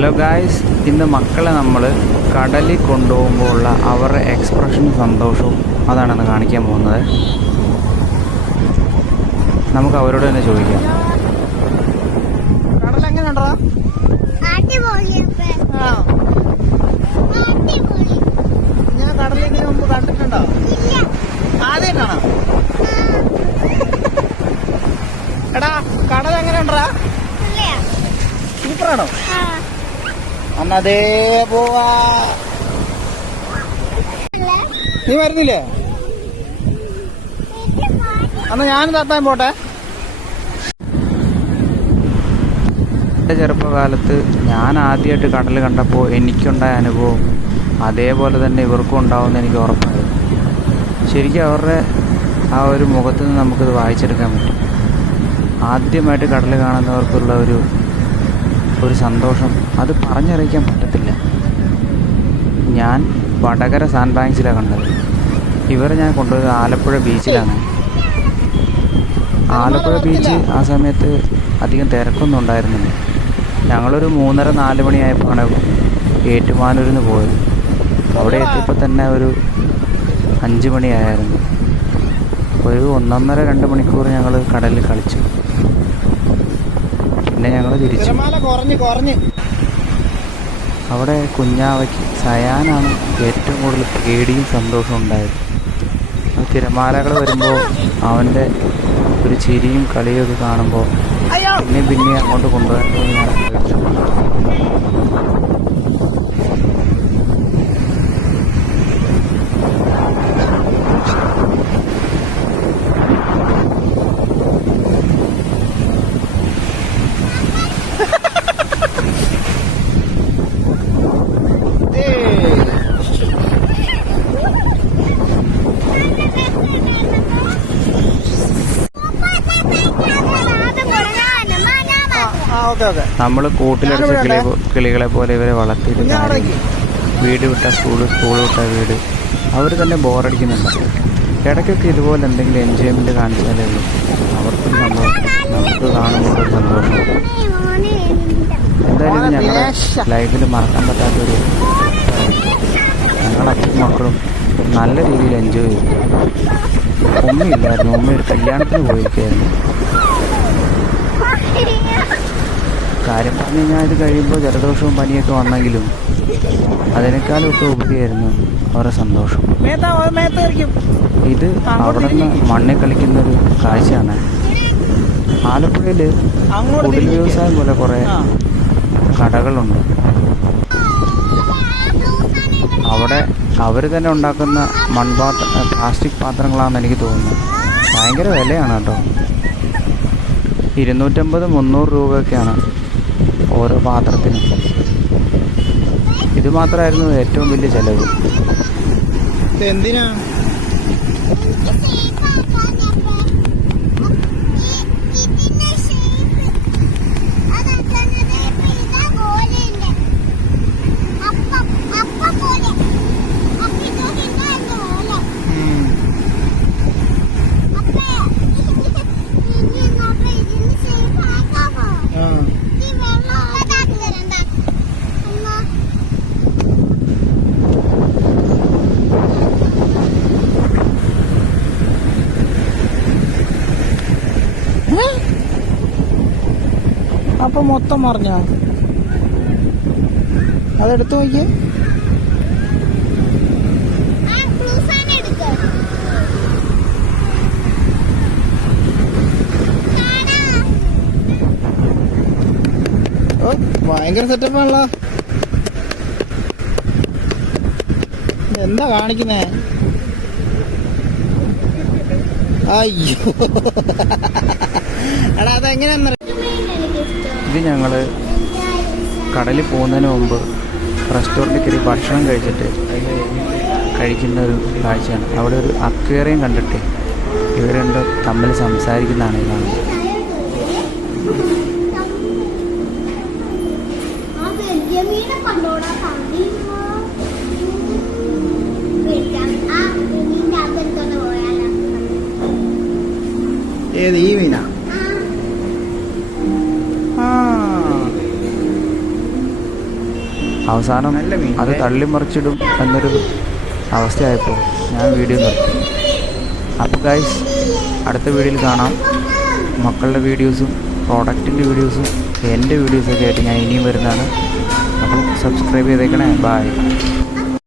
Hello guys, ഇന്ന് മക്കളെ നമ്മൾ കടലിൽ കൊണ്ടുപോകുമ്പോൾ ഉള്ള അവരുടെ എക്സ്പ്രഷനും സന്തോഷവും അതാണെന്ന് കാണിക്കാൻ പോകുന്നത്. നമുക്ക് അവരോട് തന്നെ ചോദിക്കാം. കടലെങ്ങനെയുണ്ടോ? ഞാൻ കടലിന് മുമ്പ് കണ്ടിട്ടുണ്ടോ? ആദ്യമായിട്ടാണോ? എടാ, കടൽ എങ്ങനെയുണ്ടാ? സൂപ്പറാണോ? അന്നതേ പോവാ. നീ വരുന്നില്ലേ? അന്ന് ഞാനും താത്താൻ പോട്ടെ. എൻ്റെ ചെറുപ്പകാലത്ത് ഞാൻ ആദ്യമായിട്ട് കടൽ കണ്ടപ്പോൾ എനിക്കുണ്ടായ അനുഭവം അതേപോലെ തന്നെ ഇവർക്കും ഉണ്ടാവുമെന്ന് എനിക്ക് ഉറപ്പായിരുന്നു. ശരിക്കും അവരുടെ ആ ഒരു മുഖത്ത് നിന്ന് നമുക്കിത് വായിച്ചെടുക്കാൻ പറ്റും. ആദ്യമായിട്ട് കടൽ കാണുന്നവർക്കുള്ള ഒരു സന്തോഷം അത് പറഞ്ഞറിയിക്കാൻ പറ്റത്തില്ല. ഞാൻ വടകര സാൻഡ് ബാങ്ക്സിലാണ് കണ്ടത്. ഇവരെ ഞാൻ കൊണ്ടുപോയത് ആലപ്പുഴ ബീച്ചിലാണ്. ആലപ്പുഴ ബീച്ച് ആ സമയത്ത് അധികം തിരക്കൊന്നും ഉണ്ടായിരുന്നില്ല. ഞങ്ങളൊരു 3:30-4 മണിയായപ്പോഴാണ് ഏറ്റുമാനൂരിൽ നിന്ന് പോയത്. അവിടെ എത്തിയപ്പോൾ തന്നെ ഒരു 5 മണിയായിരുന്നു. ഒരു 1.5-2 മണിക്കൂർ ഞങ്ങൾ കടലിൽ കളിച്ചു. പിന്നെ ഞങ്ങൾ തിരിച്ചു. അവിടെ കുഞ്ഞാവയ്ക്ക് സയാനാണ് ഏറ്റവും കൂടുതൽ പേടിയും സന്തോഷവും ഉണ്ടായത്. തിരമാലകൾ വരുമ്പോൾ അവൻ്റെ ഒരു ചിരിയും കളിയും ഒക്കെ കാണുമ്പോൾ പിന്നെ അങ്ങോട്ട് കൊണ്ടുപോകാൻ ഞാൻ നമ്മൾ കൂട്ടിലടിച്ച കിളികളെ പോലെ ഇവരെ വളർത്തിയിട്ട് വീട് വിട്ട സ്കൂൾ വിട്ട വീട് അവർ തന്നെ ബോറടിക്കുന്നുണ്ട്. ഇടയ്ക്കൊക്കെ ഇതുപോലെ എന്തെങ്കിലും എൻജോയ്മെൻറ്റ് കാണിച്ചാലേ ഉള്ളൂ അവർക്കൊരു സന്തോഷം, നമുക്ക് കാണുമ്പോൾ ഒരു സന്തോഷം. എന്തായാലും ഇത് ഞങ്ങളുടെ ലൈഫിൽ മറക്കാൻ പറ്റാത്തൊരു ഞങ്ങളച്ഛനും മക്കളും നല്ല രീതിയിൽ എൻജോയ് ചെയ്തു. ഉമ്മയില്ലായിരുന്നു, ഉമ്മ ഒരു കല്യാണത്തിന് പോയിരിക്കുകയായിരുന്നു. കാര്യം പറഞ്ഞു കഴിഞ്ഞാൽ ഇത് കഴിയുമ്പോൾ ജലദോഷവും പനിയൊക്കെ വന്നെങ്കിലും അതിനേക്കാളും ഒക്കെ ഉപരിയായിരുന്നു അവരുടെ സന്തോഷം. ഇത് അവിടെ നിന്ന് മണ്ണിൽ കളിക്കുന്നൊരു കാഴ്ചയാണ്. ആലപ്പുഴയിൽ കുടിൽ വ്യവസായം പോലെ കുറേ കടകളുണ്ട്. അവിടെ അവർ തന്നെ ഉണ്ടാക്കുന്ന പ്ലാസ്റ്റിക് പാത്രങ്ങളാണെന്ന് എനിക്ക് തോന്നുന്നു. ഭയങ്കര വിലയാണ് കേട്ടോ. 250-300 രൂപയൊക്കെയാണ് ഓരോ പാത്രത്തിനും. ഇത് മാത്രമായിരുന്നു ഏറ്റവും വലിയ ചെലവ്. എന്തിനാ അപ്പൊ മൊത്തം മറിഞ്ഞോ? അതെടുത്തു നോക്കിയേ. ഭയങ്കര സെറ്റപ്പാണല്ലോ. എന്താ കാണിക്കുന്നേ? അയ്യോ, എടാ അതെങ്ങനെയാ? ഇത് ഞങ്ങൾ കടലിൽ പോകുന്നതിന് മുമ്പ് റെസ്റ്റോറൻറ്റിൽ കയറി ഭക്ഷണം കഴിക്കുന്ന ഒരു കാഴ്ചയാണ്. അവിടെ ഒരു അക്വേറിയം കണ്ടിട്ട് ഇവർ രണ്ടും തമ്മിൽ സംസാരിക്കുന്നതാണ് കാണുന്നത്. ഏത് ഈ മീനാ? അവസാനം നല്ല മീൻ അത് തള്ളിമറിച്ചിടും എന്നൊരു അവസ്ഥയായപ്പോൾ ഞാൻ വീഡിയോ നിർത്തി. അപ്പോൾ ഗൈസ്, അടുത്ത വീഡിയോയിൽ കാണാം. മക്കളുടെ വീഡിയോസും പ്രോഡക്റ്റിൻ്റെ വീഡിയോസും എൻ്റെ വീഡിയോസൊക്കെ ആയിട്ട് ഞാൻ ഇനിയും വരുന്നതാണ്. അപ്പോൾ സബ്സ്ക്രൈബ് ചെയ്തേക്കണേ. ബൈ.